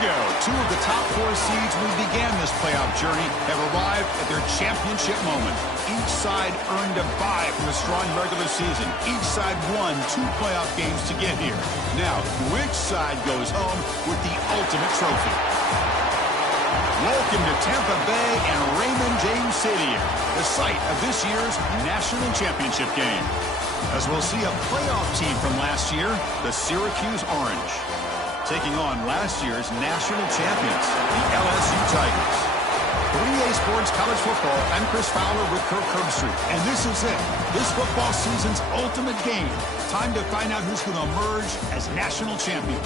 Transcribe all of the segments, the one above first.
go. Two of the top 4 seeds when we began this playoff journey have arrived at their championship moment. Each side earned a bye from a strong regular season. Each side won 2 playoff games to get here. Now, which side goes home with the ultimate trophy? Welcome to Tampa Bay and Raymond James Stadium, the site of this year's national championship game. As we'll see a playoff team from last year, the Syracuse Orange, taking on last year's national champions, the LSU Tigers. 3A Sports College Football, I'm Chris Fowler with Kirk Herbstreit, and this is it. This football season's ultimate game. Time to find out who's going to emerge as national champion.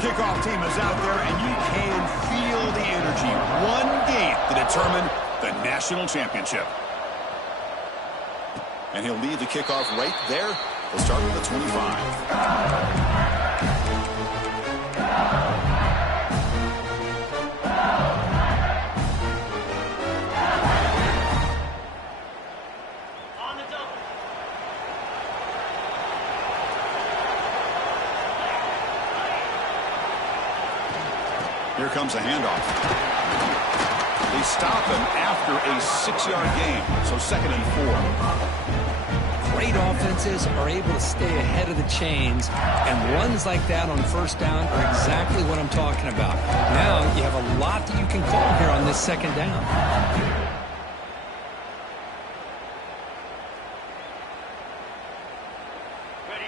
Kickoff team is out there, and you can feel the energy. One game to determine the national championship. And he'll lead the kickoff right there. We'll start with the 25. Here comes a handoff. They stop him after a 6-yard gain, so 2nd and 4. Great offenses are able to stay ahead of the chains, and runs like that on 1st down are exactly what I'm talking about. Now you have a lot that you can call here on this 2nd down.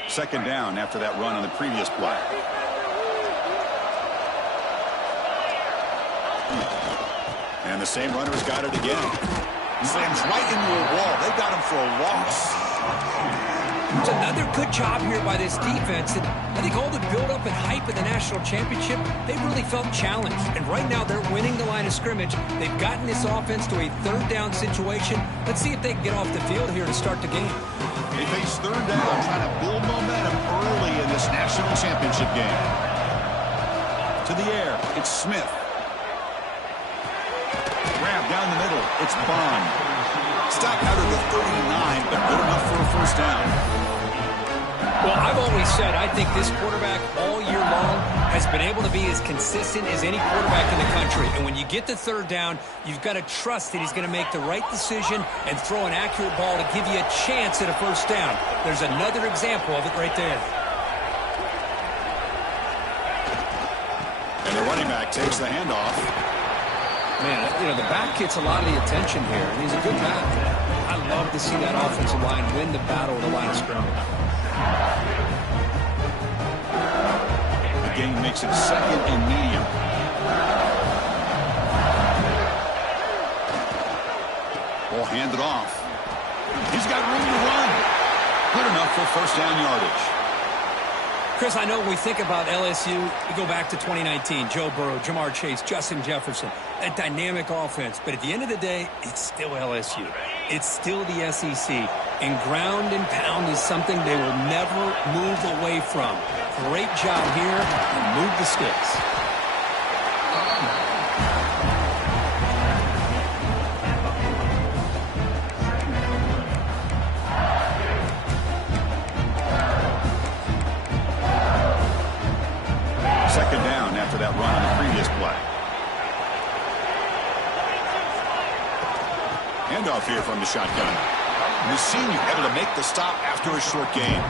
2nd down after that run on the previous play. And the same runner's got it again. Slams right into a wall. They got him for a loss. It's another good job here by this defense. And I think all the build-up and hype of the national championship, they really felt challenged. And right now they're winning the line of scrimmage. They've gotten this offense to a 3rd down situation. Let's see if they can get off the field here to start the game. They face 3rd down, trying to build momentum early in this national championship game. To the air, it's Smith. Grab down the middle. It's Bond. Stop out of the 39, but good enough for a 1st down. Well, I've always said I think this quarterback all year long has been able to be as consistent as any quarterback in the country. And when you get the 3rd down, you've got to trust that he's going to make the right decision and throw an accurate ball to give you a chance at a 1st down. There's another example of it right there. And the running back takes the handoff. Man, you know, the back gets a lot of the attention here, and he's a good back. I love to see that offensive line win the battle of the line of scrimmage. The game makes it 2nd and medium. Ball handed off. He's got room to run. Good enough for 1st down yardage. Chris, I know when we think about LSU, we go back to 2019. Joe Burrow, Jamar Chase, Justin Jefferson, that dynamic offense. But at the end of the day, it's still LSU. It's still the SEC. And ground and pound is something they will never move away from. Great job here and move the sticks. That run on the previous play. Handoff here from the shotgun. The senior able to make the stop after a short gain.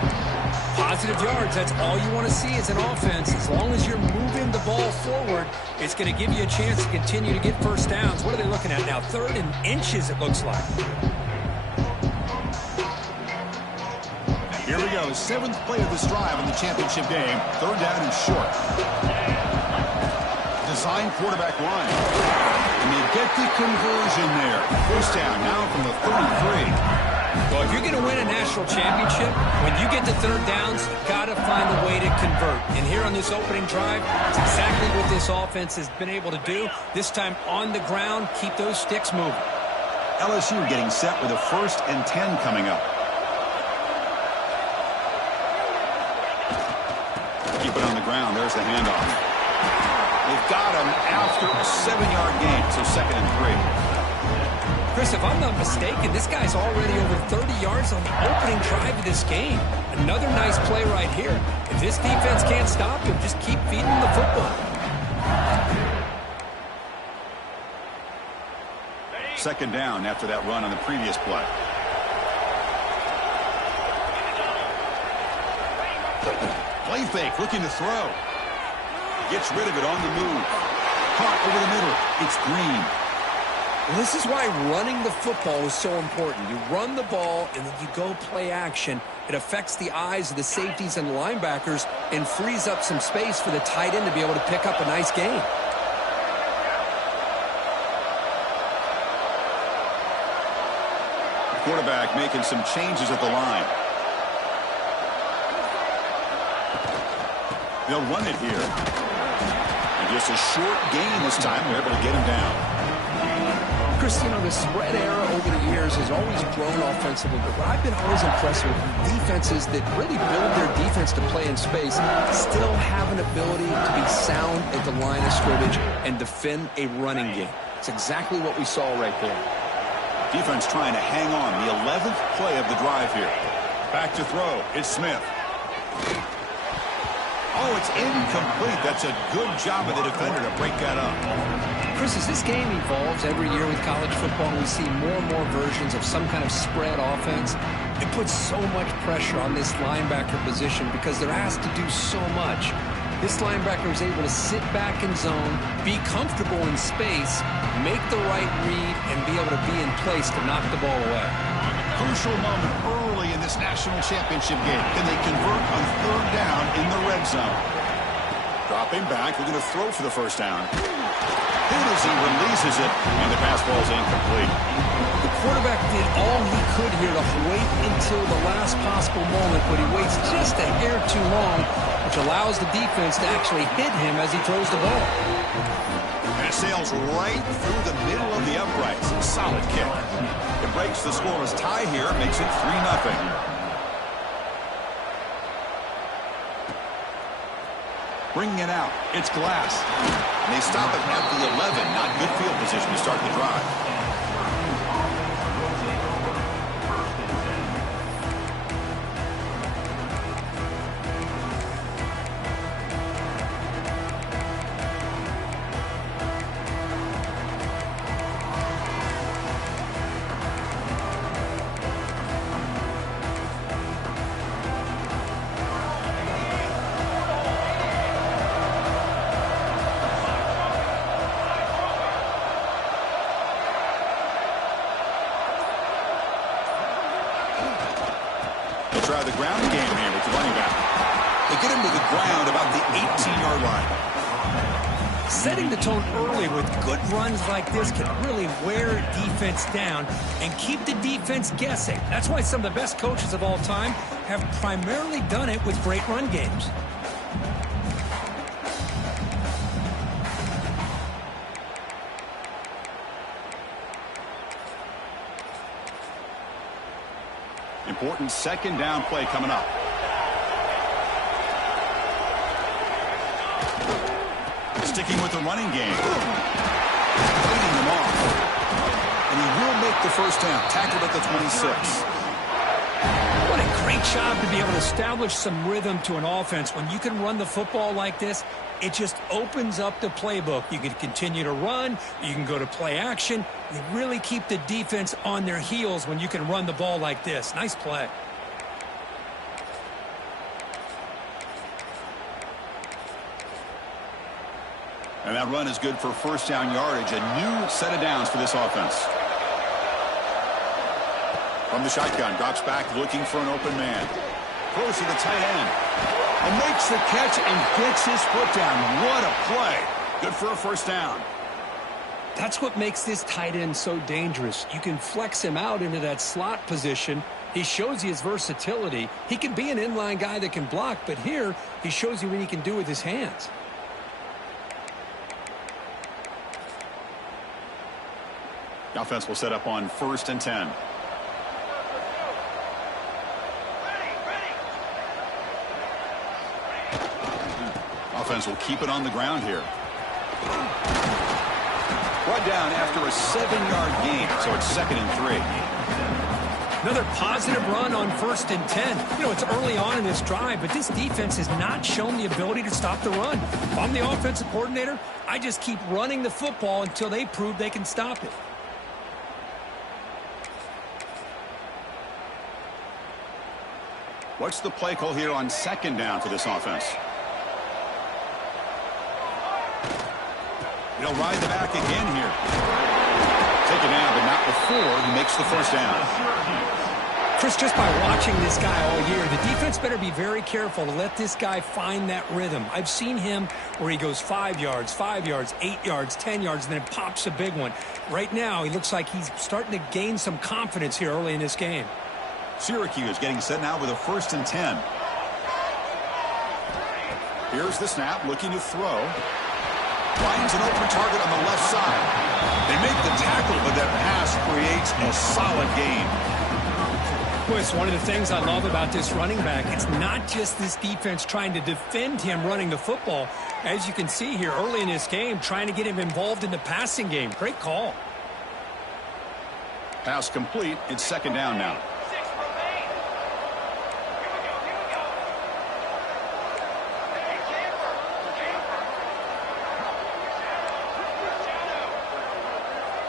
Positive yards, that's all you want to see as an offense. As long as you're moving the ball forward, it's going to give you a chance to continue to get 1st downs. What are they looking at now? 3rd and inches, it looks like. Here we go. 7th play of this drive in the championship game. 3rd down and short. Design quarterback line. And they get the conversion there. 1st down now from the 33. Well, If you're going to win a national championship, when you get to third downs, you've got to find a way to convert. And here on this opening drive, it's exactly what this offense has been able to do. This time on the ground, keep those sticks moving. LSU getting set with a 1st and 10 coming up. Keep it on the ground. There's the handoff. They've got him after a 7-yard gain, so 2nd and 3. Chris, if I'm not mistaken, this guy's already over 30 yards on the opening drive of this game. Another nice play right here. If this defense can't stop him, just keep feeding him the football. 2nd down after that run on the previous play. Play fake, looking to throw. Gets rid of it on the move. Caught over the middle. It's Green. Well, this is why running the football is so important. You run the ball, and then you go play action. It affects the eyes of the safeties and the linebackers and frees up some space for the tight end to be able to pick up a nice gain. Quarterback making some changes at the line. They'll run it here. And just a short gain this time. They're able to get him down. Chris, you know, the spread era over the years has always grown offensively, but what I've been always impressed with defenses that really build their defense to play in space still have an ability to be sound at the line of scrimmage and defend a running game. It's exactly what we saw right there. Defense trying to hang on. The 11th play of the drive here. Back to throw. It's Smith. Oh, it's incomplete. That's a good job of the defender to break that up. Chris, as this game evolves every year with college football, we see more and more versions of some kind of spread offense. It puts so much pressure on this linebacker position because they're asked to do so much. This linebacker is able to sit back in zone, be comfortable in space, make the right read, and be able to be in place to knock the ball away. Crucial moment early in this national championship game. Can they convert on 3rd down in the red zone? Dropping back, looking to throw for the 1st down. Hit as he releases it, and the pass ball is incomplete. The quarterback did all he could here to wait until the last possible moment, but he waits just a hair too long, which allows the defense to actually hit him as he throws the ball. And it sails right through the middle of the uprights. Solid kick. It breaks the scoreless tie here, makes it 3-0. Bringing it out. It's Glass. And they stop it at the 11. Not good field position to start the drive. Try the ground game here with the running back. They get him to the ground about the 18-yard line. Setting the tone early with good runs like this can really wear defense down and keep the defense guessing. That's why some of the best coaches of all time have primarily done it with great run games. Important 2nd down play coming up. Sticking with the running game. Leading them off. And he will make the 1st down. Tackled at the 26. What a great job to be able to establish some rhythm to an offense. When you can run the football like this, it just opens up the playbook. You can continue to run. You can go to play action. You really keep the defense on their heels when you can run the ball like this. Nice play. And that run is good for 1st down yardage. A new set of downs for this offense. From the shotgun, drops back looking for an open man. Throws to the tight end. And makes the catch and gets his foot down. What a play. Good for a 1st down. That's what makes this tight end so dangerous. You can flex him out into that slot position, He shows you his versatility. He can be an inline guy that can block, but here he shows you what he can do with his hands. The offense will set up on 1st and 10. Offense will keep it on the ground here. Brought down after a 7-yard gain, so it's 2nd and 3. Another positive run on 1st and 10. You know, it's early on in this drive, but this defense has not shown the ability to stop the run. If I'm the offensive coordinator, I just keep running the football until they prove they can stop it. What's the play call here on 2nd down for this offense? He'll ride the back again here. Take it down, but not before he makes the 1st down. Chris, just by watching this guy all year, the defense better be very careful to let this guy find that rhythm. I've seen him where he goes 5 yards, 8 yards, 10 yards, and then it pops a big one. Right now, he looks like he's starting to gain some confidence here early in this game. Syracuse getting set now with a 1st and 10. Here's the snap, looking to throw. Finds an open target on the left side. They make the tackle, but that pass creates a solid gain. Boy, it's one of the things I love about this running back. It's not just this defense trying to defend him running the football. As you can see here early in this game, trying to get him involved in the passing game. Great call. Pass complete. It's 2nd down now.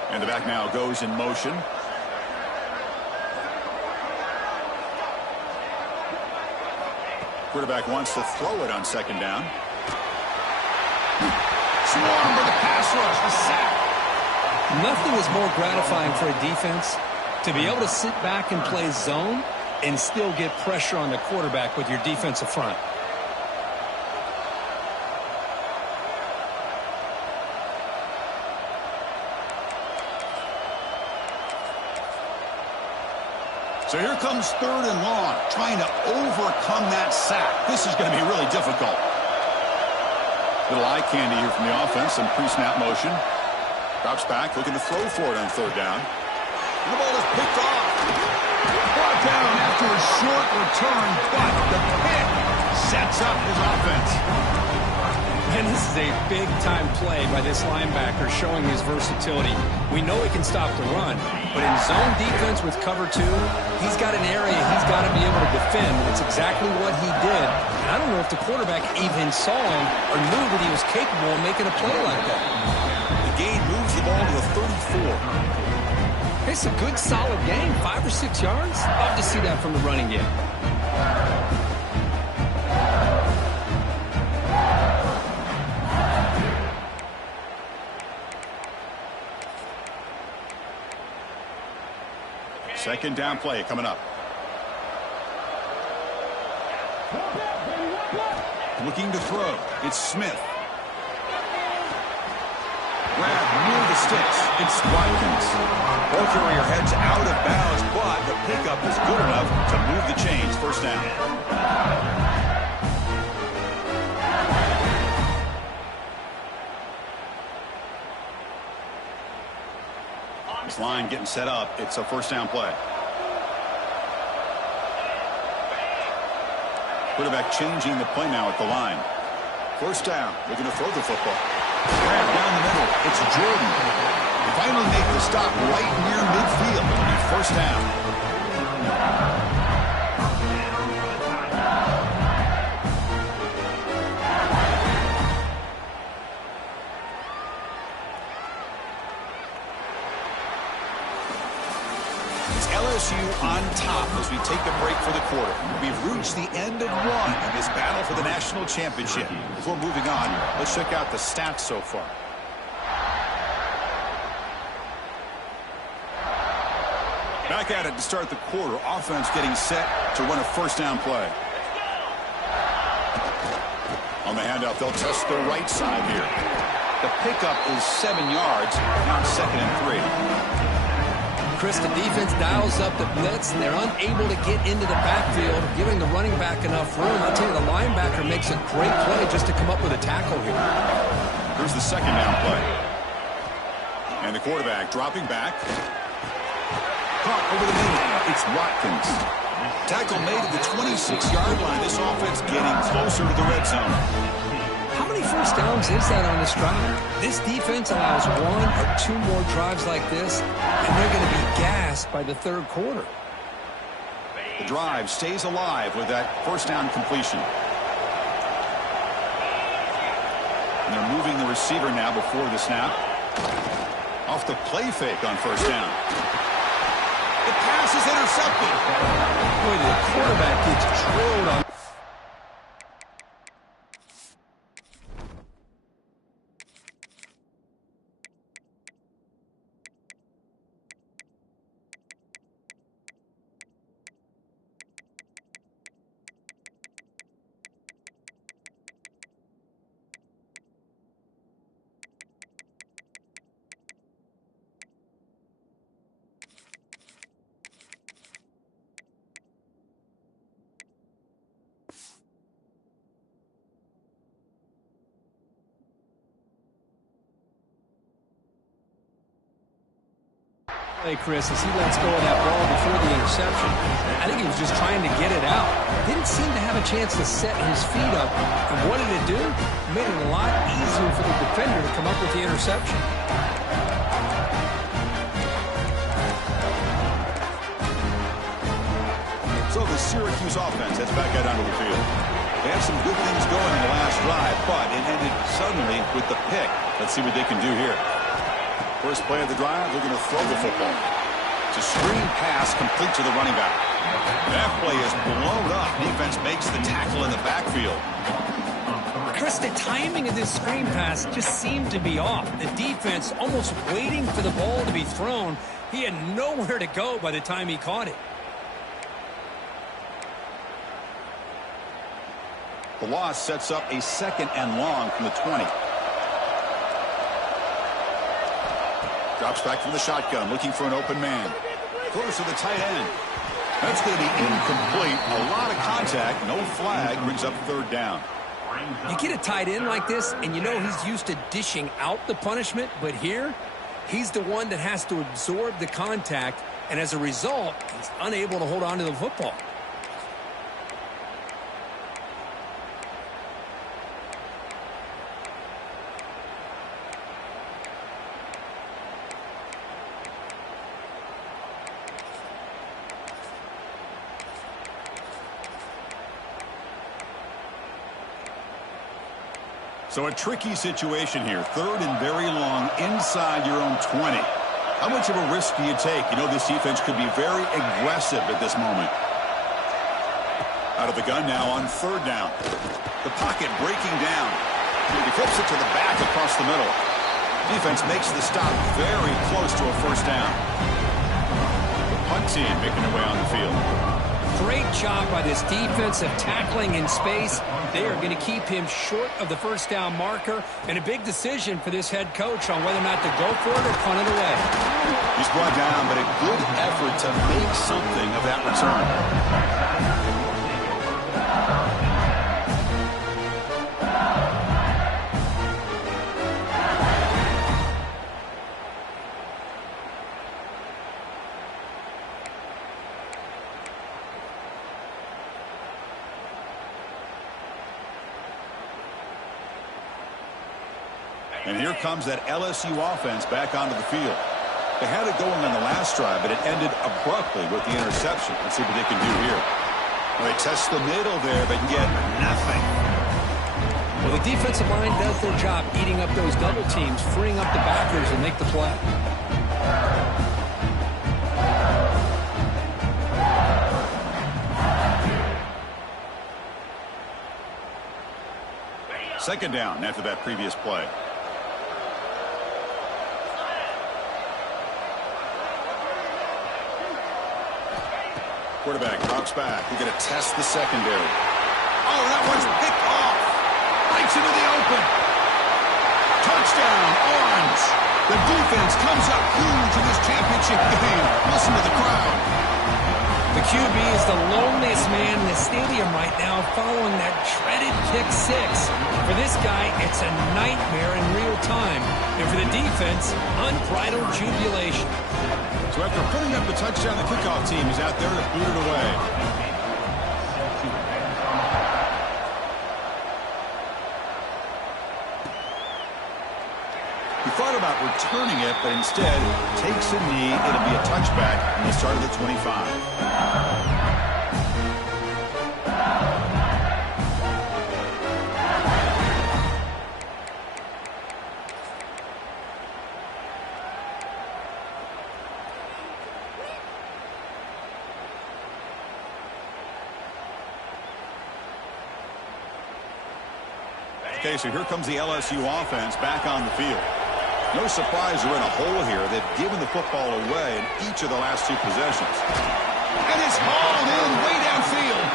And the back now goes in motion. Quarterback wants to throw it on 2nd down. Swarmed with the pass rush, the sack. Nothing is more gratifying for a defense to be able to sit back and play zone and still get pressure on the quarterback with your defensive front. So here comes 3rd and long, trying to overcome that sack. This is going to be really difficult. Little eye candy here from the offense, some pre-snap motion. Drops back, looking to throw for it on 3rd down. And the ball is picked off. Brought down after a short return, but the pick sets up his offense. And this is a big-time play by this linebacker showing his versatility. We know he can stop the run, but in zone defense with cover 2, he's got an area he's got to be able to defend. That's exactly what he did. And I don't know if the quarterback even saw him or knew that he was capable of making a play like that. The gain moves the ball to the 34. It's a good, solid gain, 5 or 6 yards. Love to see that from the running game. Second down play coming up. Looking to throw. It's Smith. Grab near the sticks. It's Watkins. Ball carrier heads out of bounds, but the pickup is good enough to move the chains. 1st down. This line getting set up. It's a 1st down play. Quarterback changing the play now at the line. 1st down. Looking to throw the football. Grab down the middle. It's Jordan. Finally make the stop right near midfield. It'll be 1st down. LSU on top as we take a break for the quarter. We've reached the end of one in this battle for the national championship. Before moving on, let's check out the stats so far. Back at it to start the quarter. Offense getting set to run a 1st down play. On the handoff, they'll test the right side here. The pickup is 7 yards. Now 2nd and 3. Chris, the defense dials up the blitz. They're unable to get into the backfield, giving the running back enough room. I'll tell you, the linebacker makes a great play just to come up with a tackle here. Here's the second down play. And the quarterback dropping back. Caught over the middle. It's Watkins. Tackle made at the 26-yard line. This offense getting closer to the red zone. How many first downs is that on this drive? This defense allows 1 or 2 more drives like this, and they're going to be gassed by the third quarter. The drive stays alive with that first down completion. And they're moving the receiver now before the snap. Off the play fake on first down. The pass is intercepted. Boy, the quarterback gets drilled on. Hey, Chris, as he lets go of that ball before the interception, I think he was just trying to get it out. Didn't seem to have a chance to set his feet up. And what did it do? It made it a lot easier for the defender to come up with the interception. So the Syracuse offense heads back out onto the field. They had some good things going in the last drive, but it ended suddenly with the pick. Let's see what they can do here. First play of the drive, they're going to throw the football. It's a screen pass complete to the running back. That play is blown up. Defense makes the tackle in the backfield. Chris, the timing of this screen pass just seemed to be off. The defense almost waiting for the ball to be thrown. He had nowhere to go by the time he caught it. The loss sets up a 2nd and long from the 20. Drops back from the shotgun, looking for an open man. Throws to the tight end. That's going to be incomplete. A lot of contact. No flag. Brings up 3rd down. You get a tight end like this, and you know he's used to dishing out the punishment, but here, he's the one that has to absorb the contact, and as a result, he's unable to hold on to the football. So a tricky situation here. 3rd and very long inside your own 20. How much of a risk do you take? You know this defense could be very aggressive at this moment. Out of the gun now on 3rd down. The pocket breaking down. He flips it to the back across the middle. Defense makes the stop very close to a first down. The punt team making their way on the field. Great job by this defensive tackling in space. They are going to keep him short of the first down marker, and a big decision for this head coach on whether or not to go for it or punt it away. He's brought down, but a good effort to make something of that return. And here comes that LSU offense back onto the field. They had it going on the last drive, but it ended abruptly with the interception. Let's see what they can do here. Well, they test the middle there, but get nothing. Well, the defensive line does their job eating up those double teams, freeing up the backers and make the play. 2nd down after that previous play. Quarterback drops back. We're going to test the secondary. Oh, that one's picked off. Breaks into the open. Touchdown, Orange. The defense comes up huge in this championship game. Listen to the crowd. The QB is the loneliest man in the stadium right now following that dreaded kick six. For this guy, it's a nightmare in real time. And for the defense, unbridled jubilation. So after putting up the touchdown, the kickoff team is out there to boot it away. He thought about returning it, but instead takes a knee. It'll be a touchback from the start of the 25. Okay, so here comes the LSU offense back on the field. No surprise they're in a hole here. They've given the football away in each of the last two possessions. And it's hauled in way downfield.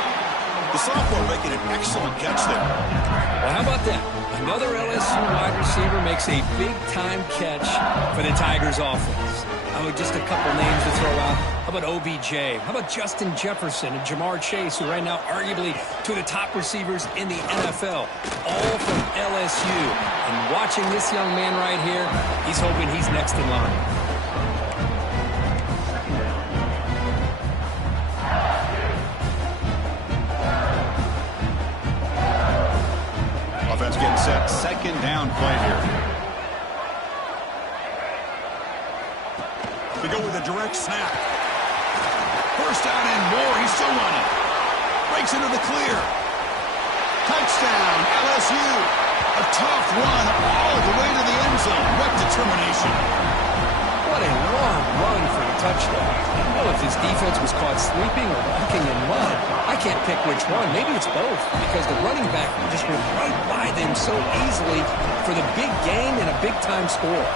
The sophomore making an excellent catch there. Well, how about that? Another LSU wide receiver makes a big-time catch for the Tigers offense. Oh, just a couple names to throw out. How about OBJ? How about Justin Jefferson and Jamar Chase, who right now arguably two of the top receivers in the NFL, all from LSU. And watching this young man right here, he's hoping he's next in line. Offense getting set. Second down play here. They go with a direct snap. First down and more. He's still running. Breaks into the clear. Touchdown, LSU. A tough run all the way to the end zone. What determination. What a long run for a touchdown. I don't know if his defense was caught sleeping or walking in mud. I can't pick which one. Maybe it's both, because the running back just went right by them so easily for the big gain and a big-time score.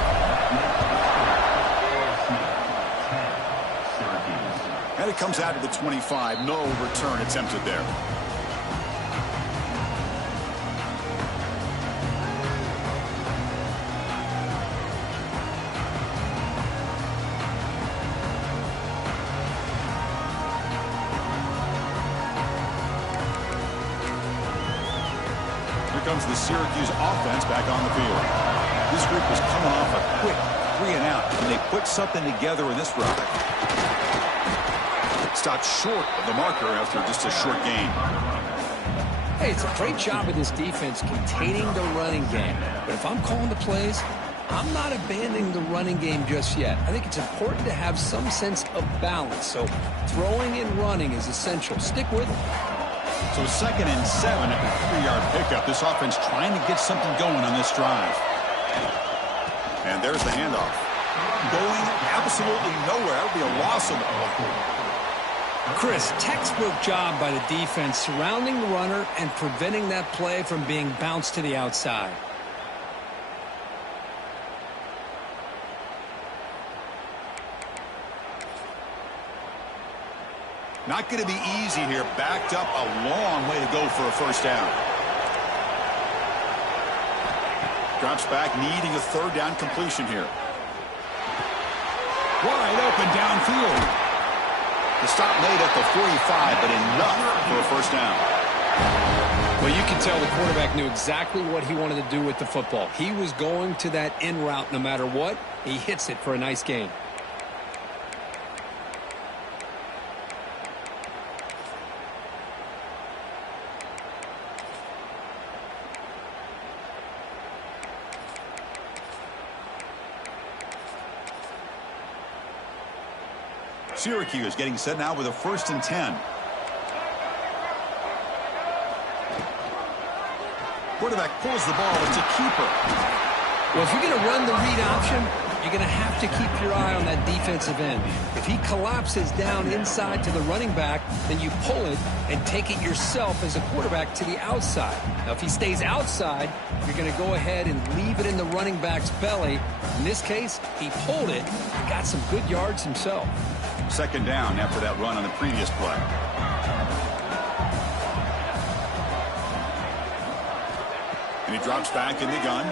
And it comes out to the 25. No return attempted there. Here comes the Syracuse offense back on the field. This group was coming off a quick 3-and-out, and they put something together in this drive. Stopped short of the marker after just a short gain. Hey, it's a great job of this defense containing the running game. But if I'm calling the plays, I'm not abandoning the running game just yet. I think it's important to have some sense of balance. So throwing and running is essential. Stick with it. So 2nd and 7 at the 3-yard pickup. This offense trying to get something going on this drive. And there's the handoff. Going absolutely nowhere. That would be a loss of the ball. Chris, textbook job by the defense surrounding the runner and preventing that play from being bounced to the outside. Not going to be easy here. Backed up a long way to go for a first down. Drops back, needing a third down completion here. Wide open downfield. The stop made at the 45, but enough for a first down. Well, you can tell the quarterback knew exactly what he wanted to do with the football. He was going to that in route no matter what. He hits it for a nice gain. Syracuse getting set now with a 1st and 10. Quarterback pulls the ball. It's a keeper. Well, if you're going to run the read option, you're going to have to keep your eye on that defensive end. If he collapses down inside to the running back, then you pull it and take it yourself as a quarterback to the outside. Now, if he stays outside, you're going to go ahead and leave it in the running back's belly. In this case, he pulled it and got some good yards himself. 2nd down after that run on the previous play. And he drops back in the gun.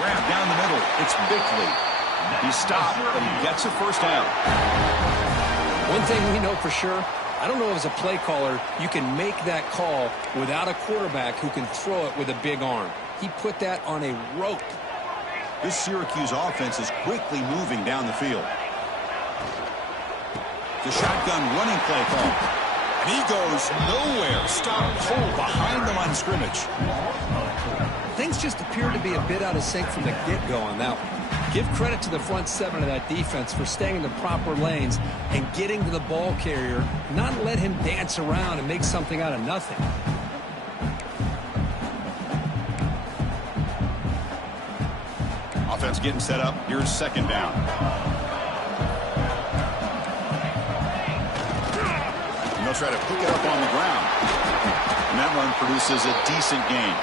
Grab down the middle. It's Bickley. He stopped, but he gets a first down. One thing we know for sure, I don't know as a play caller, you can make that call without a quarterback who can throw it with a big arm. He put that on a rope. This Syracuse offense is quickly moving down the field. The shotgun running play call. And he goes nowhere. Stop cold behind the line of scrimmage. Things just appeared to be a bit out of sync from the get-go on that one. Give credit to the front seven of that defense for staying in the proper lanes and getting to the ball carrier, not let him dance around and make something out of nothing. Offense getting set up. Here's second down. And they'll try to pick it up on the ground. And that run produces a decent gain.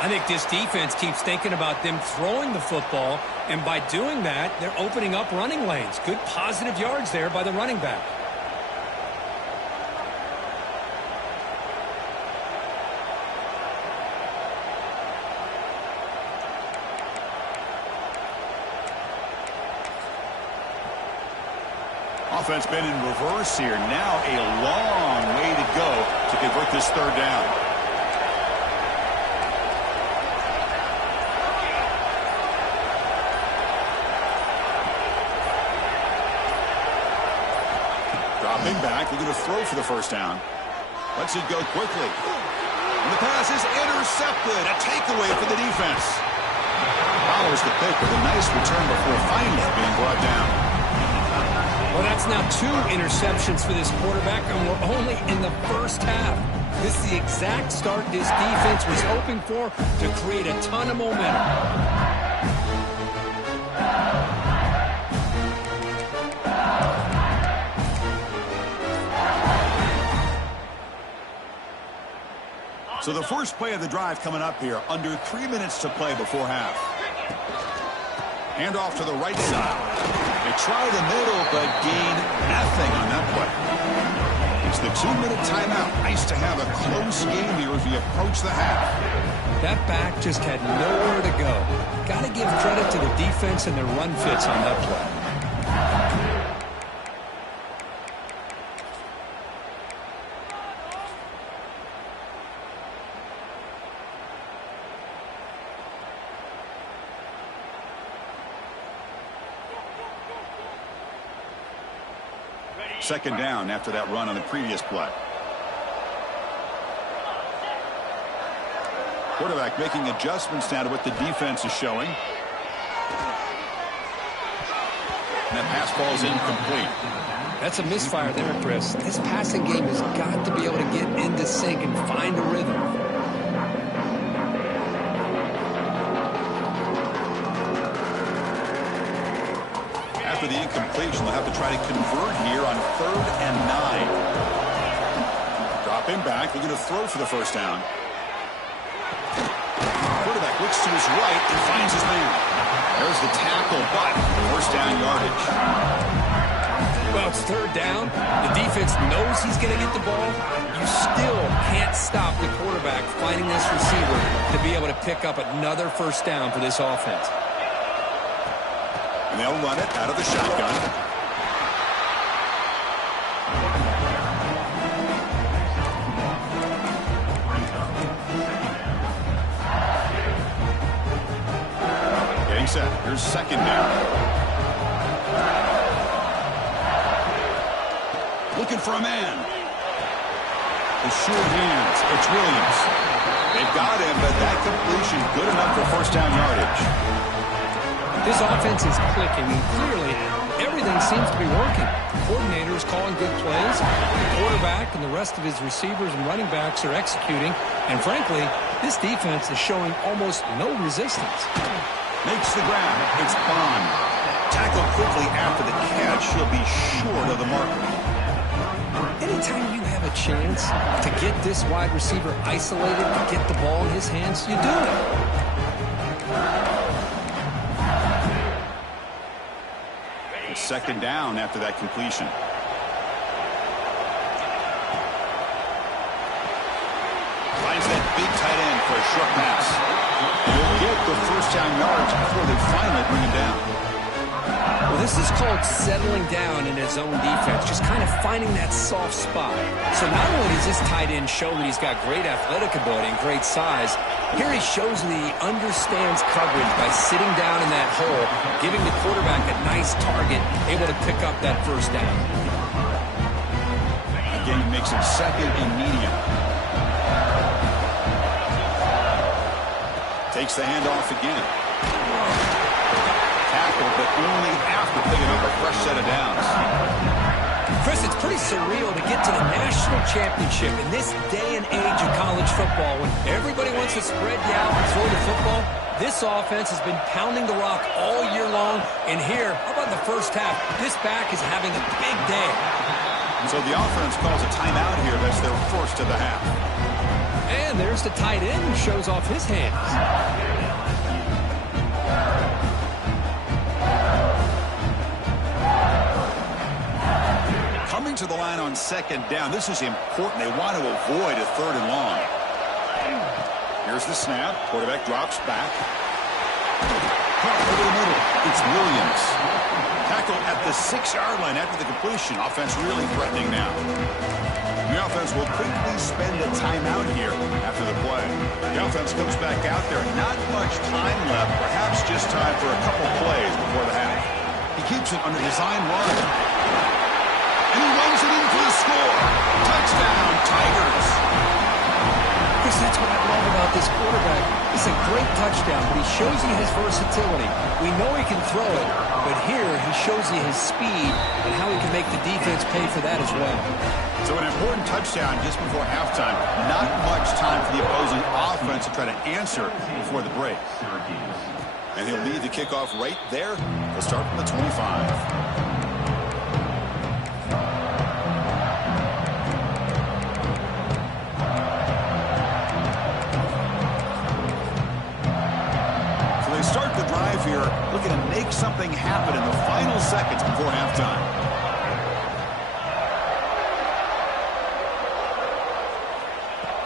I think this defense keeps thinking about them throwing the football, and by doing that, they're opening up running lanes. Good positive yards there by the running back. Offense been in reverse here. Now a long way to go to convert this third down. Dropping back, looking to throw for the first down. Lets it go quickly. And the pass is intercepted. A takeaway for the defense. Follows the pick with a nice return before finally being brought down. Well, that's now 2 interceptions for this quarterback, and we're only in the first half. This is the exact start this defense was hoping for to create a ton of momentum. So the first play of the drive coming up here, under 3 minutes to play before half. Hand off to the right side. They try the middle, but gain nothing on that play. It's the 2-minute timeout. Nice to have a close game here as we approach the half. That back just had nowhere to go. Got to give credit to the defense and their run fits on that play. Second down after that run on the previous play. Quarterback making adjustments now to what the defense is showing. And that pass falls incomplete. That's a misfire there, Chris. This passing game has got to be able to get into sync and find a rhythm. After the incompletion, they'll have to try to convert here on 3rd and 9. Dropping back, looking to throw for the first down. Quarterback looks to his right and finds his man. There's the tackle, but first down yardage. Well, it's 3rd down. The defense knows he's going to get the ball. You still can't stop the quarterback finding this receiver to be able to pick up another first down for this offense. And they'll run it out of the shotgun. Getting set. Here's second down. Looking for a man. The sure hands. It's Williams. They've got him, but that completion good enough for first down yardage. This offense is clicking, and clearly everything seems to be working. The coordinator is calling good plays. The quarterback and the rest of his receivers and running backs are executing. And frankly, this defense is showing almost no resistance. Makes the grab. It's Bond. Tackled quickly after the catch. He'll be short of the marker. Anytime you have a chance to get this wide receiver isolated, to get the ball in his hands, you do it. Second down after that completion. Finds that big tight end for a short pass. He'll get the first down yards before they finally bring him down. Well, this is called settling down in his own defense, just kind of finding that soft spot. So not only does this tight end show that he's got great athletic ability and great size, here he shows that he understands coverage by sitting down in that hole, giving the quarterback a nice target, able to pick up that first down. Again, he makes it second and medium. Takes the handoff again. Tackle, but only after picking up a fresh set of downs. Chris, it's pretty surreal to get to the national championship in this day and age of college football when everybody wants to spread you out and throw the football. This offense has been pounding the rock all year long, and here, how about in the first half? This back is having a big day. So the offense calls a timeout here. That's their first of the half. And there's the tight end who shows off his hands. Coming to the line on second down. This is important. They want to avoid a third and long. Here's the snap. Quarterback drops back. Caught over the middle. It's Williams. Tackle at the 6-yard line after the completion. Offense really threatening now. The offense will quickly spend a timeout here after the play. The offense comes back out there. Not much time left. Perhaps just time for a couple plays before the half. He keeps it under design run. And he runs it in for the score. Touchdown, Tigers. Chris, that's what I love about this quarterback. It's a great touchdown, but he shows you his versatility. We know he can throw it, but here he shows you his speed and how he can make the defense pay for that as well. So an important touchdown just before halftime. Not much time for the opposing offense to try to answer before the break. And he'll lead the kickoff right there. He'll start from the 25. Start the drive here, looking to make something happen in the final seconds before halftime.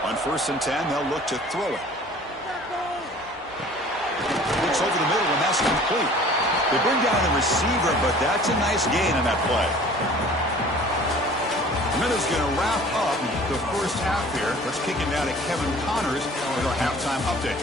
On 1st and 10, they'll look to throw it. Looks over the middle, and that's complete. They bring down the receiver, but that's a nice gain on that play. And that is going to wrap up the first half here. Let's kick it down to Kevin Connors with our halftime update.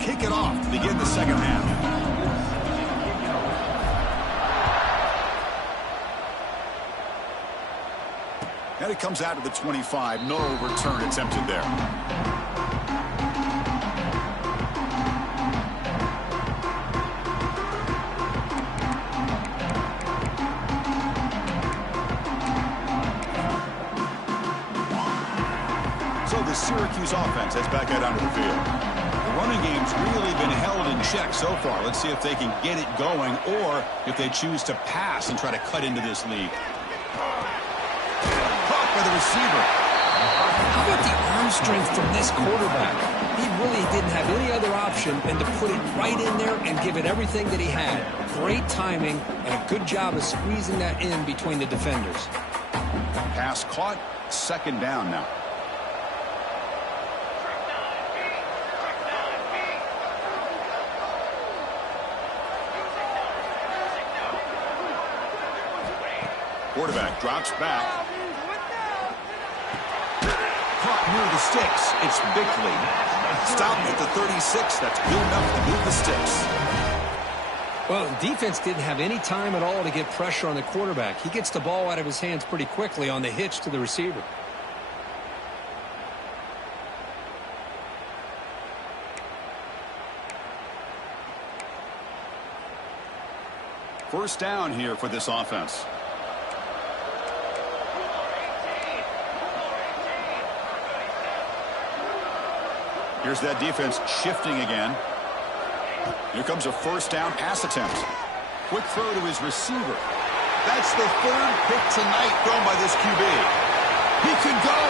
Kick it off to begin the second half. And it comes out to the 25. No return attempted there. So the Syracuse offense heads back out onto the field. The running game's really been held in check so far. Let's see if they can get it going or if they choose to pass and try to cut into this lead. Caught by the receiver. How about the arm strength from this quarterback? He really didn't have any other option than to put it right in there and give it everything that he had. Great timing and a good job of squeezing that in between the defenders. Pass caught. Second down now. Quarterback drops back. Caught near the sticks. It's Bickley. Stopped at the 36. That's good enough to move the sticks. Well, the defense didn't have any time at all to get pressure on the quarterback. He gets the ball out of his hands pretty quickly on the hitch to the receiver. First down here for this offense. Here's that defense shifting again. Here comes a first down pass attempt. Quick throw to his receiver. That's the third pick tonight thrown by this QB. He could go.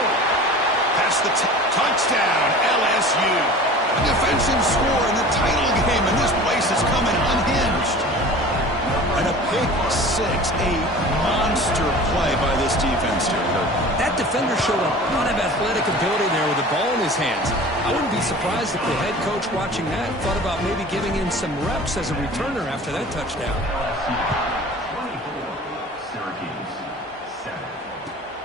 That's the touchdown, LSU. A defensive score in the title game, and this place is coming. a monster play by this defense here. That defender showed a lot of athletic ability there with the ball in his hands. I wouldn't be surprised if the head coach watching that thought about maybe giving him some reps as a returner after that touchdown.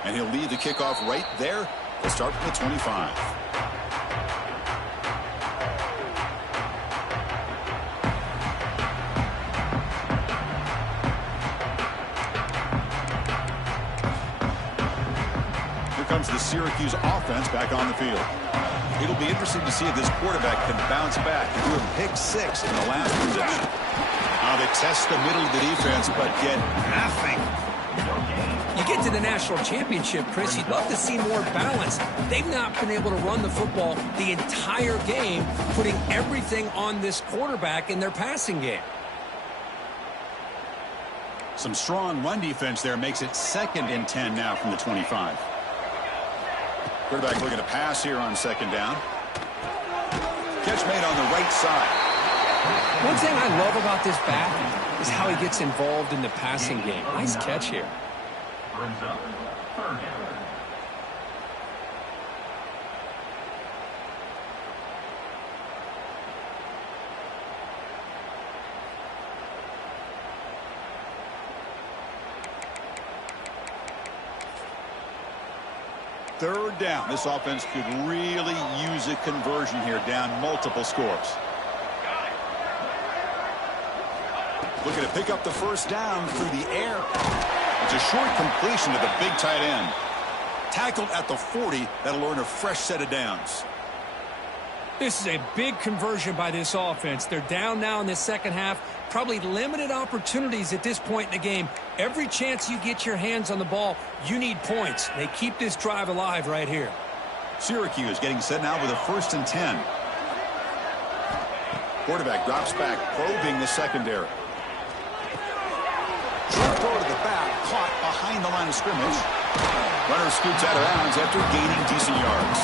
And he'll lead the kickoff right there. They'll start from the 25. Comes the Syracuse offense back on the field. It'll be interesting to see if this quarterback can bounce back and do a pick 6 in the last possession. Now they test the middle of the defense, but get nothing. You get to the national championship, Chris, you'd love to see more balance. They've not been able to run the football the entire game, putting everything on this quarterback in their passing game. Some strong run defense there makes it 2nd and 10 now from the 25. Quarterback looking to pass here on 2nd down. Catch made on the right side. One thing I love about this back is how he gets involved in the passing game. Nice catch here. Brings up 3rd down. Third down. This offense could really use a conversion here, down multiple scores. Looking to pick up the 1st down through the air. It's a short completion to the big tight end. Tackled at the 40. That'll earn a fresh set of downs. This is a big conversion by this offense. They're down now in the second half. Probably limited opportunities at this point in the game. Every chance you get your hands on the ball, you need points. They keep this drive alive right here. Syracuse getting set now with a 1st and 10. Quarterback drops back, probing the secondary. Short throw to the back, caught behind the line of scrimmage. Runner scoots out of bounds after gaining decent yards.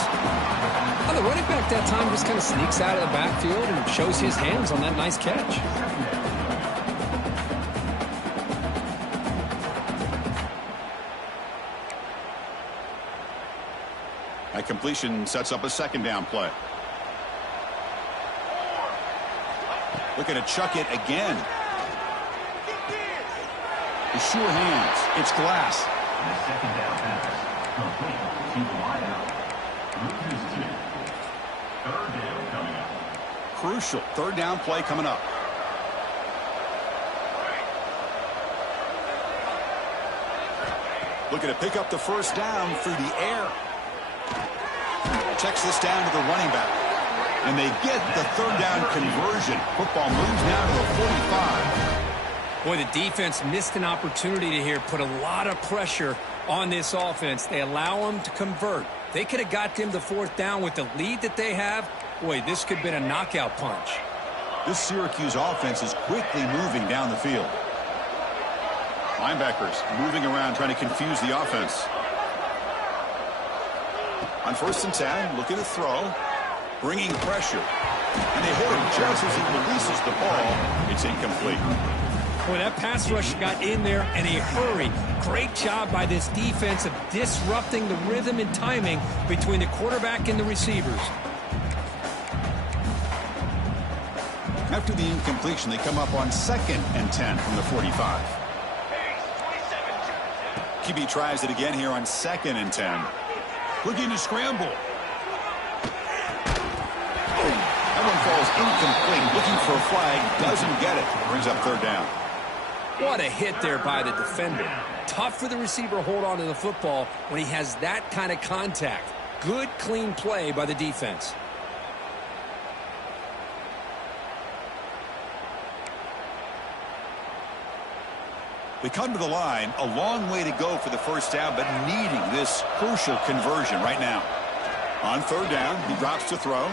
Well, the running back that time just kind of sneaks out of the backfield and shows his hands on that nice catch. That completion sets up a 2nd down play. Looking to chuck it again. The sure hands. It's Glass. The 2nd down pass. Complete to the wideout. Loses 2. 3rd down coming up. Crucial 3rd down play coming up. Looking to pick up the 1st down through the air. Checks this down to the running back. And they get the 3rd down conversion. Football moves now to the 45. Boy, the defense missed an opportunity to here put a lot of pressure on this offense. They allow them to convert. They could have got them the 4th down with the lead that they have. Boy, this could have been a knockout punch. This Syracuse offense is quickly moving down the field. Linebackers moving around trying to confuse the offense. On 1st and 10, looking to throw. Bringing pressure. And they hold him just as he releases the ball. It's incomplete. Boy, that pass rush got in there in a hurry. Great job by this defense of disrupting the rhythm and timing between the quarterback and the receivers. After the incompletion, they come up on 2nd and 10 from the 45. QB tries it again here on 2nd and 10. Looking to scramble. That one falls incomplete. Looking for a flag. Doesn't get it. Brings up 3rd down. What a hit there by the defender. Tough for the receiver to hold on to the football when he has that kind of contact. Good, clean play by the defense. They come to the line, a long way to go for the 1st down, but needing this crucial conversion right now. On 3rd down, he drops to throw.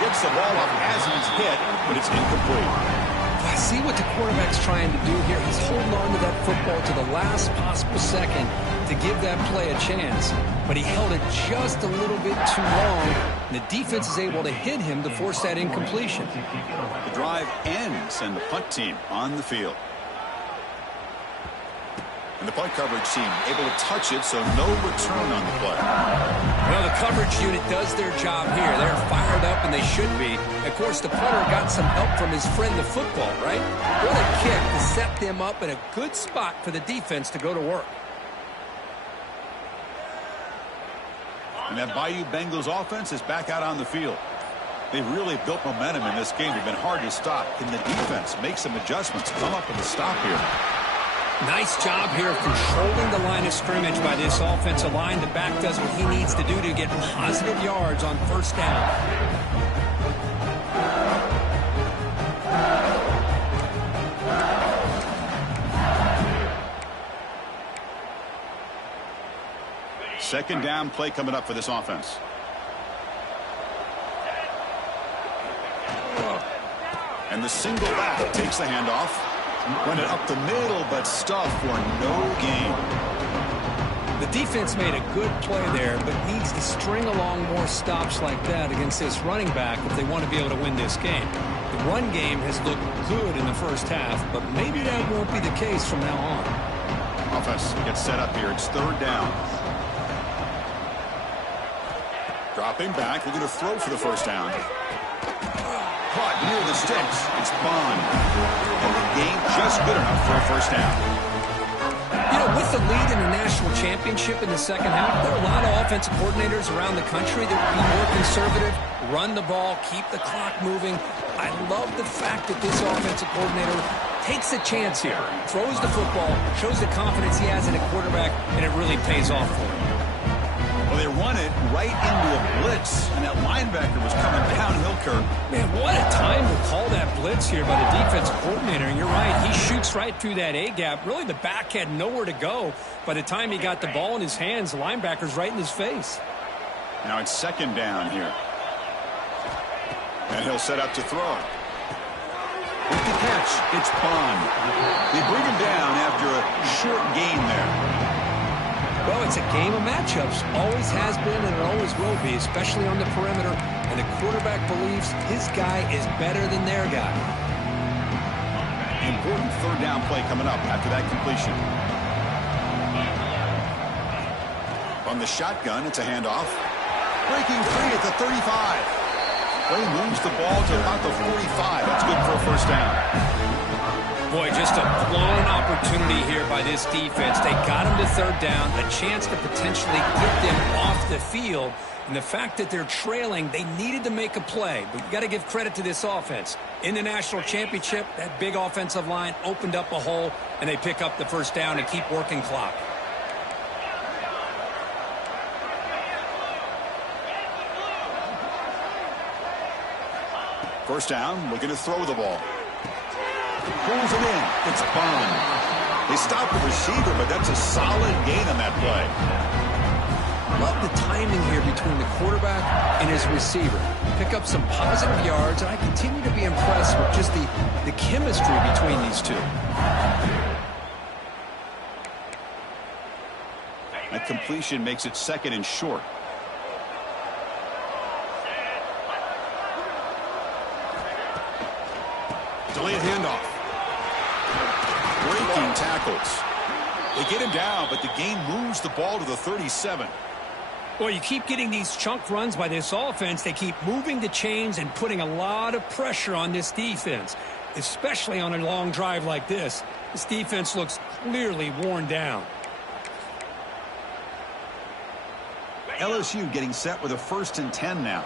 Gets the ball up as he's hit, but it's incomplete. I see what the quarterback's trying to do here. He's holding on to that football to the last possible second to give that play a chance. But he held it just a little bit too long. And the defense is able to hit him to force that incompletion. The drive ends and the punt team on the field. And the punt coverage team able to touch it, so no return on the play. Well, the coverage unit does their job here. They're fired up, and they should be. Of course, the punter got some help from his friend, the football, right? What a kick to set them up in a good spot for the defense to go to work. And that Bayou Bengals offense is back out on the field. They've really built momentum in this game. They've been hard to stop. Can the defense make some adjustments, come up with a stop here? Nice job here of controlling the line of scrimmage by this offensive line. The back does what he needs to do to get positive yards on first down. Second down play coming up for this offense. And the single back takes the handoff. Run it up the middle, but stuffed for no gain. The defense made a good play there, but needs to string along more stops like that against this running back if they want to be able to win this game. The run game has looked good in the first half, but maybe that won't be the case from now on. Offense gets set up here. It's third down. Dropping back, looking to throw for the first down. Caught near the sticks. It's Bond. And the game just good enough for a first down. You know, with the lead in the national championship in the second half, there are a lot of offensive coordinators around the country that would be more conservative, run the ball, keep the clock moving. I love the fact that this offensive coordinator takes a chance here, throws the football, shows the confidence he has in a quarterback, and it really pays off for him. Well, they run it right into a blitz, and that linebacker was coming downhill, Kirk. Man, what a time to call that blitz here by the defensive coordinator. And you're right, he shoots right through that A-gap. Really, the back had nowhere to go. By the time he got the ball in his hands, the linebacker's right in his face. Now it's second down here. And he'll set up to throw. With the catch, it's Bond. They bring him down after a short gain there. Well, it's a game of matchups. Always has been and it always will be, especially on the perimeter. And the quarterback believes his guy is better than their guy. Important third down play coming up after that completion. On the shotgun, it's a handoff. Breaking free at the 35. Well, he moves the ball to about the 45. That's good for a first down. Boy, just a blown opportunity here by this defense. They got him to third down, a chance to potentially get them off the field. And the fact that they're trailing, they needed to make a play. But you got to give credit to this offense. In the national championship, that big offensive line opened up a hole, and they pick up the first down and keep working clock. First down, looking to throw the ball. Pulls it in. It's Bond. They stop the receiver, but that's a solid gain on that play. Love the timing here between the quarterback and his receiver. Pick up some positive yards, and I continue to be impressed with just the chemistry between these two. That completion makes it second and short. Delayed handoff. Breaking tackles. They get him down, but the game moves the ball to the 37. Well, you keep getting these chunk runs by this offense. They keep moving the chains and putting a lot of pressure on this defense, especially on a long drive like this. This defense looks clearly worn down. LSU getting set with a 1st and 10 now.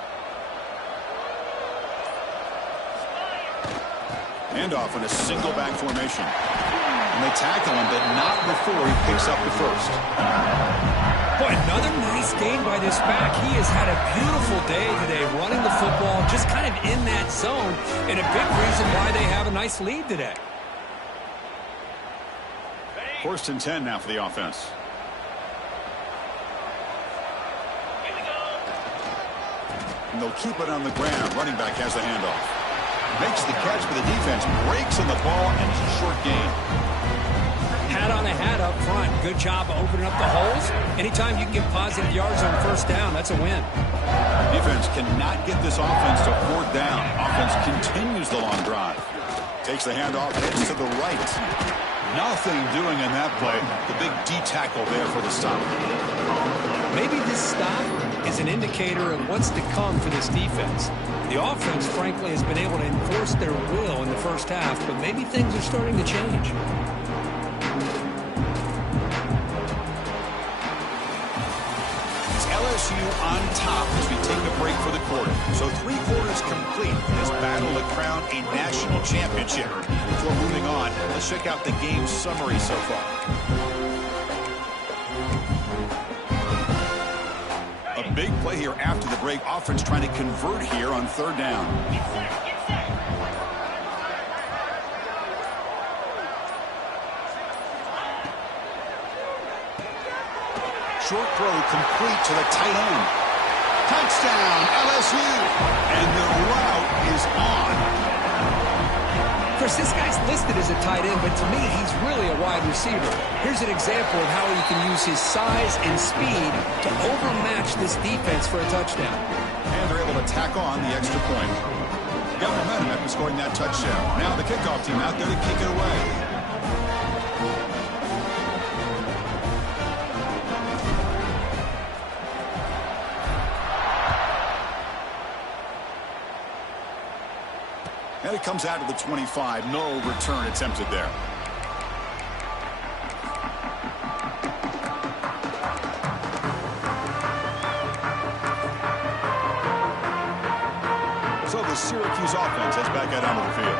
Handoff in a single back formation. And they tackle him, but not before he picks up the first. Boy, another nice gain by this back. He has had a beautiful day today running the football, just kind of in that zone, and a big reason why they have a nice lead today. 1st and 10 now for the offense. And they'll keep it on the ground. Running back has the handoff. Makes the catch, but the defense breaks on the ball, and it's a short gain. Hat on a hat up front. Good job of opening up the holes. Anytime you can get positive yards on first down, that's a win. Defense cannot get this offense to 4th down. Offense continues the long drive. Takes the handoff, heads to the right. Nothing doing in that play. The big D tackle there for the stop. Maybe this stop is an indicator of what's to come for this defense. The offense, frankly, has been able to enforce their will in the first half, but maybe things are starting to change. It's LSU on top as we take a break for the quarter. So 3 quarters complete in this battle to crown a national championship. Before moving on, let's check out the game summary so far. A big play here after the break. Offense trying to convert here on 3rd down. Short throw complete to the tight end. Touchdown, LSU. And the route is on. Of course, this guy's listed as a tight end, but to me, he's really a wide receiver. Here's an example of how he can use his size and speed to overmatch this defense for a touchdown. And they're able to tack on the extra point. Got momentum after scoring that touchdown. Now the kickoff team out there to kick it away. And it comes out to the 25. No return attempted there. So the Syracuse offense heads back out onto the field.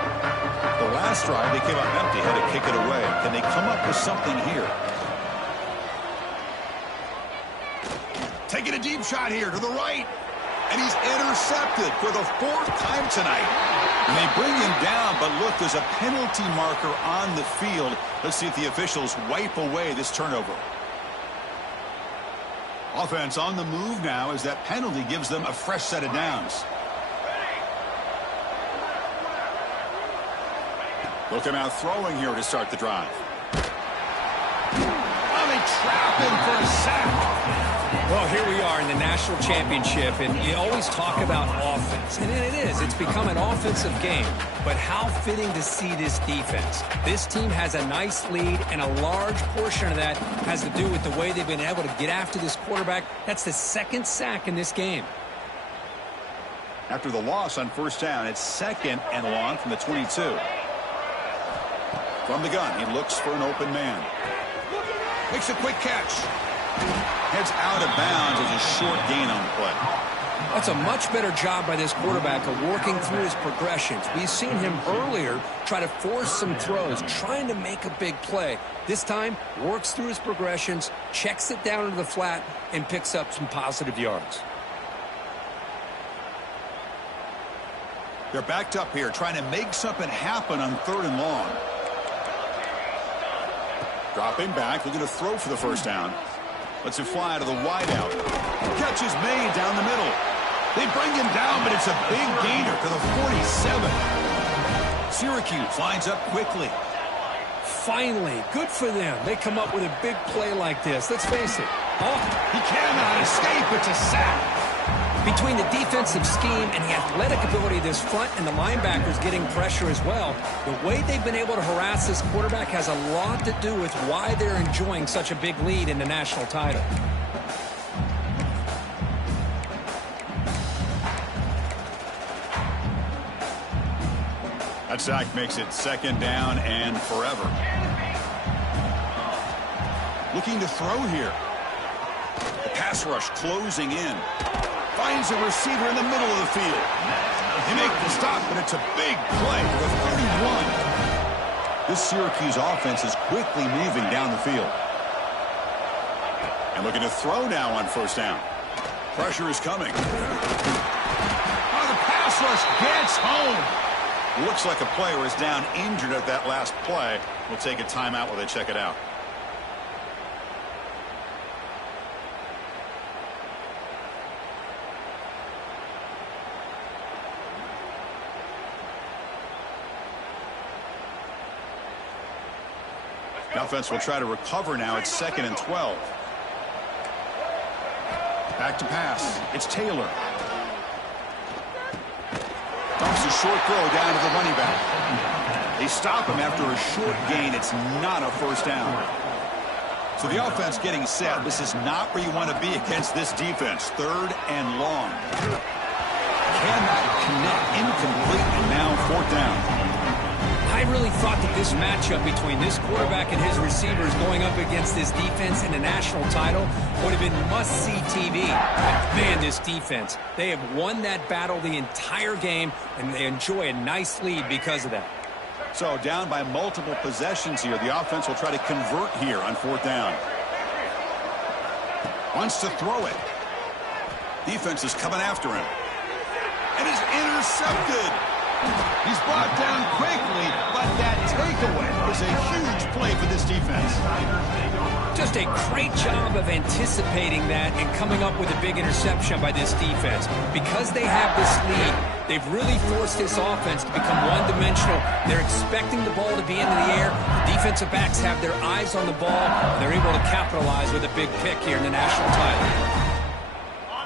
The last drive, they came up empty, had to kick it away. Can they come up with something here? Taking a deep shot here to the right. And he's intercepted for the 4th time tonight. And they bring him down, but look, there's a penalty marker on the field. Let's see if the officials wipe away this turnover. Offense on the move now as that penalty gives them a fresh set of downs. Looking out throwing here to start the drive. Oh, they trap him for a sack. Well, here we are in the national championship, and you always talk about offense. And it is. It's become an offensive game. But how fitting to see this defense. This team has a nice lead, and a large portion of that has to do with the way they've been able to get after this quarterback. That's the 2nd sack in this game. After the loss on 1st down, it's 2nd and long from the 22. From the gun, he looks for an open man. Makes a quick catch. Heads out of bounds as a short gain on the play. That's a much better job by this quarterback of working through his progressions. We've seen him earlier try to force some throws, trying to make a big play. This time, works through his progressions, checks it down into the flat, and picks up some positive yards. They're backed up here, trying to make something happen on 3rd and long. Dropping back, looking to throw for the 1st down. Lets it fly to the wideout. Catch is made down the middle. They bring him down, but it's a big gainer to the 47. Syracuse lines up quickly. Finally, good for them. They come up with a big play like this. Let's face it. Oh, he cannot escape. It's a sack. Between the defensive scheme and the athletic ability of this front and the linebackers getting pressure as well, the way they've been able to harass this quarterback has a lot to do with why they're enjoying such a big lead in the national title. That sack makes it 2nd down and forever. Looking to throw here. The pass rush closing in. Finds a receiver in the middle of the field. They make the stop, but it's a big play for the 31. This Syracuse offense is quickly moving down the field. And looking to throw now on 1st down. Pressure is coming. Oh, the pass rush gets home. Looks like a player is down injured at that last play. We'll take a timeout while they check it out. The offense will try to recover now. It's 2nd and 12. Back to pass. It's Taylor. Dumps a short throw down to the running back. They stop him after a short gain. It's not a first down. So the offense getting set. This is not where you want to be against this defense. 3rd and long. Cannot connect, incomplete, and now 4th down. I really thought that this matchup between this quarterback and his receivers going up against this defense in a national title would have been must-see TV. But man, this defense, they have won that battle the entire game, and they enjoy a nice lead because of that. So down by multiple possessions here. The offense will try to convert here on 4th down. Wants to throw it. Defense is coming after him. And is intercepted. He's brought down quickly, but that takeaway is a huge play for this defense. Just a great job of anticipating that and coming up with a big interception by this defense. Because they have this lead, they've really forced this offense to become one-dimensional. They're expecting the ball to be into the air. The defensive backs have their eyes on the ball, and they're able to capitalize with a big pick here in the national title.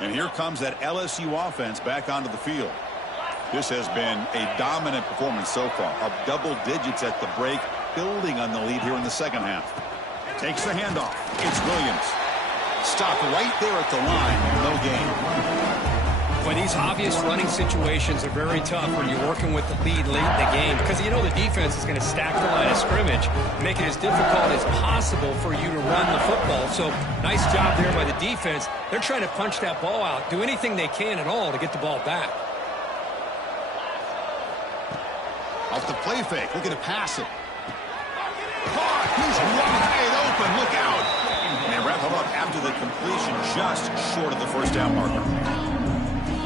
And here comes that LSU offense back onto the field. This has been a dominant performance so far. Up double digits at the break, building on the lead here in the second half. Takes the handoff. It's Williams. Stopped right there at the line. No gain. But these obvious running situations are very tough when you're working with the lead late in the game, because you know the defense is going to stack the line of scrimmage, make it as difficult as possible for you to run the football. So nice job there by the defense. They're trying to punch that ball out, do anything they can at all to get the ball back. Off the play fake, looking to pass it. Caught, he's wide open, look out. And they wrap him up after the completion, just short of the first down marker.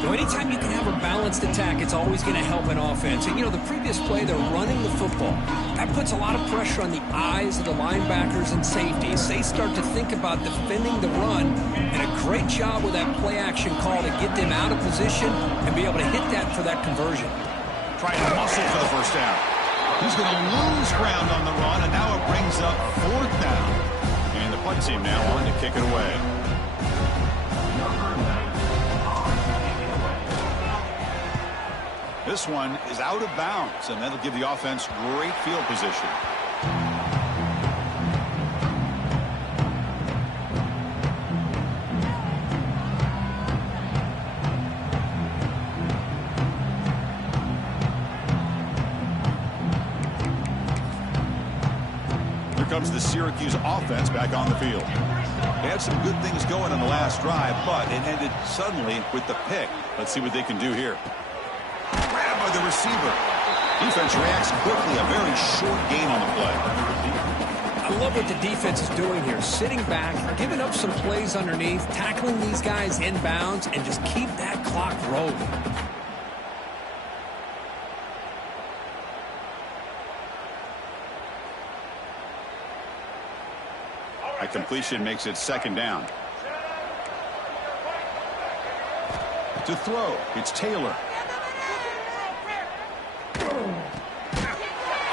So anytime you can have a balanced attack, it's always going to help an offense. And, you know, the previous play, they're running the football. That puts a lot of pressure on the eyes of the linebackers and safeties. They start to think about defending the run, and a great job with that play-action call to get them out of position and be able to hit that for that conversion. Trying to muscle for the first down. He's going to lose ground on the run, and now it brings up 4th down. And the punt team now on to kick it away. This one is out of bounds, and that'll give the offense great field position. Comes the Syracuse offense back on the field. They had some good things going on the last drive, but it ended suddenly with the pick. Let's see what they can do here. Grabbed by the receiver. Defense reacts quickly. A very short gain on the play. I love what the defense is doing here. Sitting back, giving up some plays underneath, tackling these guys inbounds, and just keep that clock rolling. A completion makes it 2nd down. To throw, it's Taylor.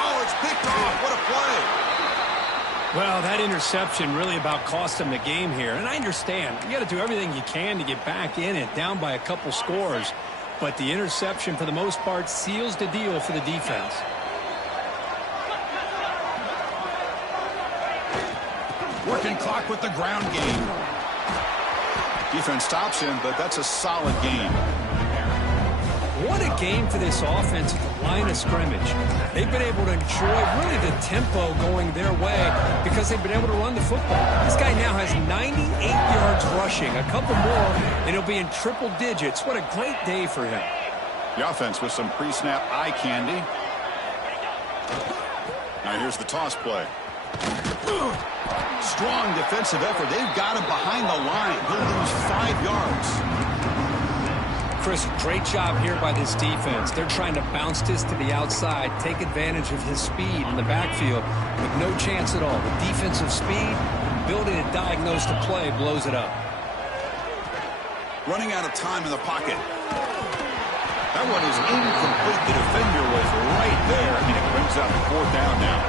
Oh, it's picked off. What a play. Well, that interception really about cost them the game here. And I understand. You got to do everything you can to get back in it, down by a couple scores. But the interception, for the most part, seals the deal for the defense. Working clock with the ground game. Defense stops him, but that's a solid gain. What a game for this offense at the line of scrimmage. They've been able to enjoy really the tempo going their way because they've been able to run the football. This guy now has 98 yards rushing. A couple more, and he'll be in triple digits. What a great day for him. The offense with some pre-snap eye candy. Now here's the toss play. Strong defensive effort. They've got him behind the line. He'll lose 5 yards. Chris, great job here by this defense. They're trying to bounce this to the outside, take advantage of his speed in the backfield with no chance at all. The defensive speed, ability to diagnose the play, blows it up. Running out of time in the pocket. That one is incomplete. The defender was right there, and it brings up 4th down now.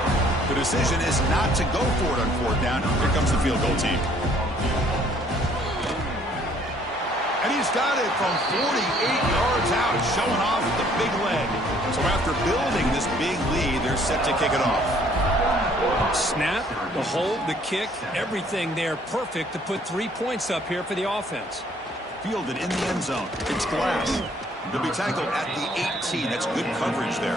The decision is not to go for it on 4th down. Here comes the field goal team. And he's got it from 48 yards out, showing off the big leg. So after building this big lead, they're set to kick it off. Snap, the hold, the kick, everything there perfect to put 3 points up here for the offense. Fielded in the end zone. It's Glass. He'll be tackled at the 18. That's good coverage there.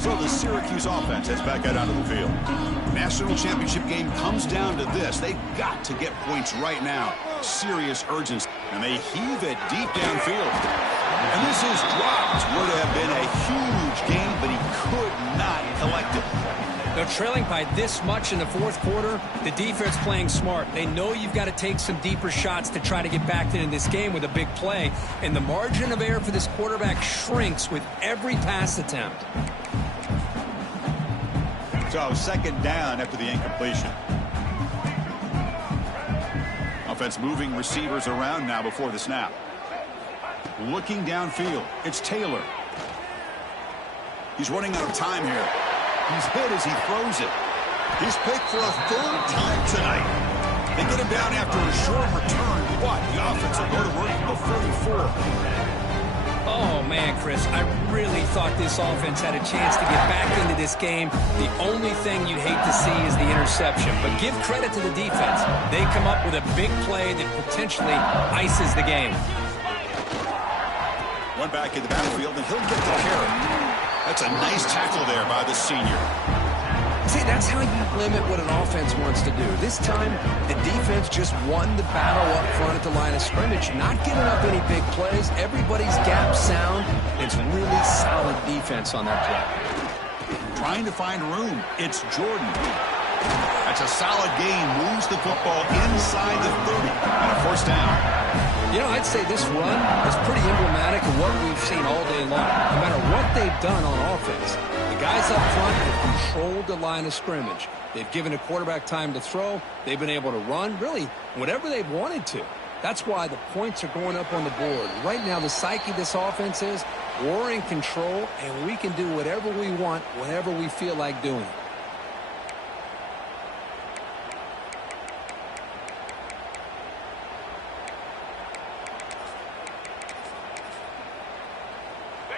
So the Syracuse offense heads back out onto the field. National championship game comes down to this. They've got to get points right now. Serious urgency. And they heave it deep downfield. And this is dropped. Would have been a huge game, but he could not collect it. They're trailing by this much in the fourth quarter. The defense playing smart. They know you've got to take some deeper shots to try to get back into this game with a big play. And the margin of error for this quarterback shrinks with every pass attempt. So second down after the incompletion. Offense moving receivers around now before the snap. Looking downfield. It's Taylor. He's running out of time here. He's hit as he throws it. He's picked for a third time tonight. They get him down after a short return, but the offense will go to work from the 44. Oh, man, Chris, I really thought this offense had a chance to get back into this game. The only thing you'd hate to see is the interception. But give credit to the defense. They come up with a big play that potentially ices the game. One back in the backfield, and he'll get the carry. That's a nice tackle there by the senior. See, that's how you limit what an offense wants to do. This time, the defense just won the battle up front at the line of scrimmage, not giving up any big plays. Everybody's gap sound. It's really solid defense on that play. Trying to find room. It's Jordan. That's a solid gain. Moves the football inside the 30 and a first down. You know, I'd say this run is pretty emblematic of what we've seen all day long. No matter what they've done on offense, the guys up front have controlled the line of scrimmage. They've given the quarterback time to throw. They've been able to run, really, whatever they've wanted to. That's why the points are going up on the board. Right now, the psyche of this offense is we're in control, and we can do whatever we want whenever we feel like doing it.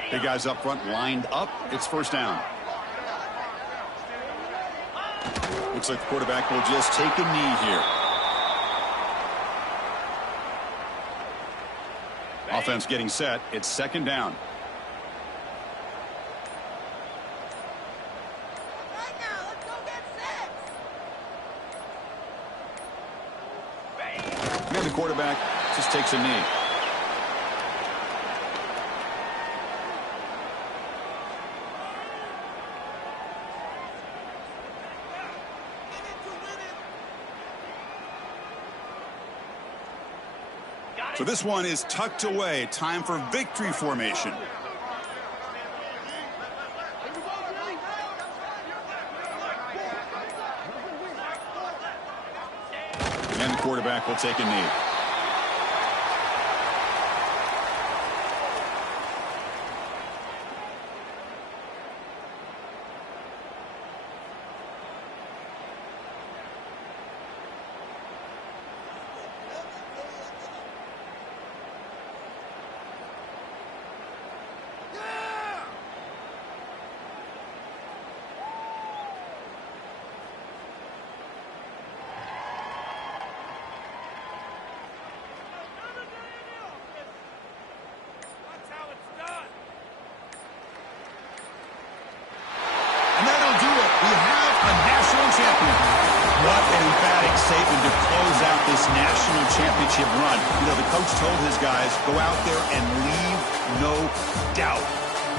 Big guys up front lined up. It's first down. Looks like the quarterback will just take a knee here. Offense getting set. It's second down. And the quarterback just takes a knee. So this one is tucked away. Time for victory formation. And the quarterback will take a knee. National championship run. You know, the coach told his guys, go out there and leave no doubt.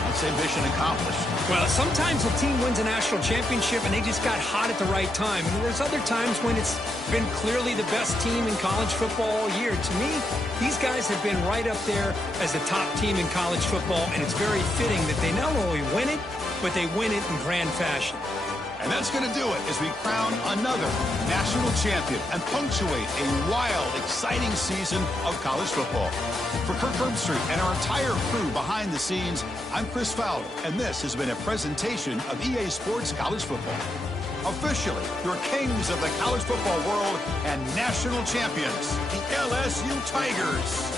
Let's say mission accomplished. Well, sometimes a team wins a national championship and they just got hot at the right time. And there's other times when it's been clearly the best team in college football all year. To me, these guys have been right up there as the top team in college football, and it's very fitting that they not only win it, but they win it in grand fashion. And that's going to do it as we crown another national champion and punctuate a wild, exciting season of college football. For Kirk Herbstreit and our entire crew behind the scenes, I'm Chris Fowler, and this has been a presentation of EA Sports College Football. Officially, your kings of the college football world and national champions, the LSU Tigers.